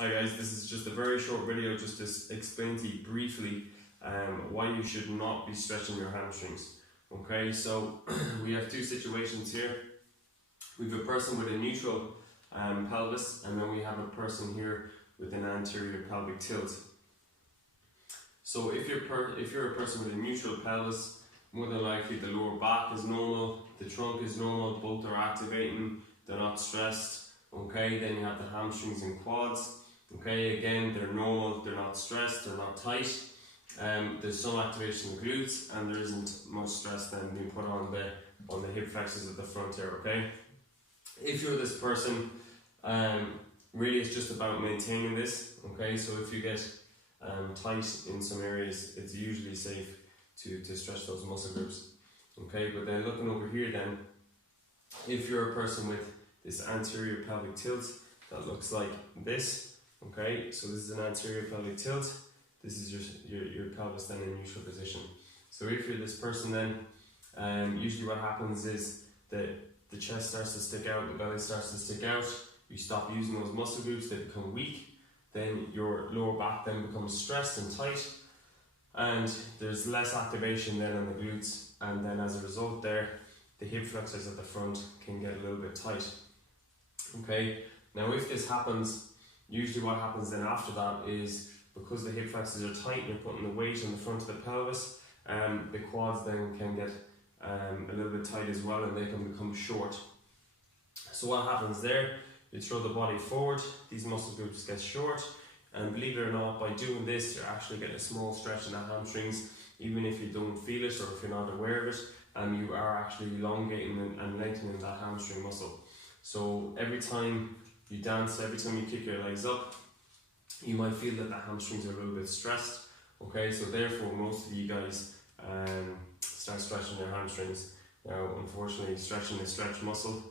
Hi guys, this is just a very short video just to explain to you briefly why you should not be stretching your hamstrings. Okay, so we have two situations here. We have a person with a neutral pelvis, and then we have a person here with an anterior pelvic tilt. So if you're a person with a neutral pelvis, more than likely the lower back is normal, the trunk is normal, both are activating, they're not stressed. Okay, then you have the hamstrings and quads. Okay, again, they're normal, they're not stressed, they're not tight. There's some activation of the glutes, and there isn't much stress then being put on the hip flexors at the front here. Okay, if you're this person, really it's just about maintaining this. Okay, so if you get tight in some areas, it's usually safe to stretch those muscle groups. Okay, but then looking over here, then if you're a person with this anterior pelvic tilt that looks like this. Okay, so this is an anterior pelvic tilt. This is your pelvis then in neutral position. So if you're this person, then usually what happens is that the chest starts to stick out, the belly starts to stick out. You stop using those muscle groups, they become weak. Then your lower back then becomes stressed and tight, and there's less activation then on the glutes. And then as a result, the hip flexors at the front can get a little bit tight. Okay, now if this happens, usually what happens then after that is, because the hip flexors are tight and you're putting the weight on the front of the pelvis, the quads then can get a little bit tight as well, and they can become short. So what happens there, you throw the body forward, these muscle groups get short, and believe it or not, by doing this you're actually getting a small stretch in the hamstrings, even if you don't feel it or if you're not aware of it, and you are actually elongating and lengthening that hamstring muscle. So every time you dance, every time you kick your legs up, you might feel that the hamstrings are a little bit stressed. Okay, so therefore most of you guys start stretching your hamstrings. Now unfortunately, stretching the stretch muscle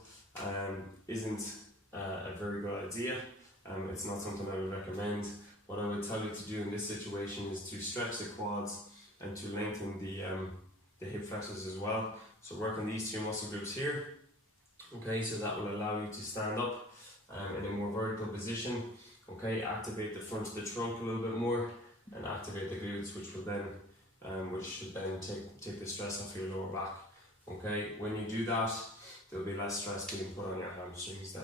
isn't a very good idea. It's not something I would recommend. What I would tell you to do in this situation is to stretch the quads and to lengthen the hip flexors as well. So work on these two muscle groups here. Okay, so that will allow you to stand up in a more vertical position. Okay, activate the front of the trunk a little bit more, and activate the glutes, which should then take the stress off your lower back. Okay, when you do that, there'll be less stress being put on your hamstrings then.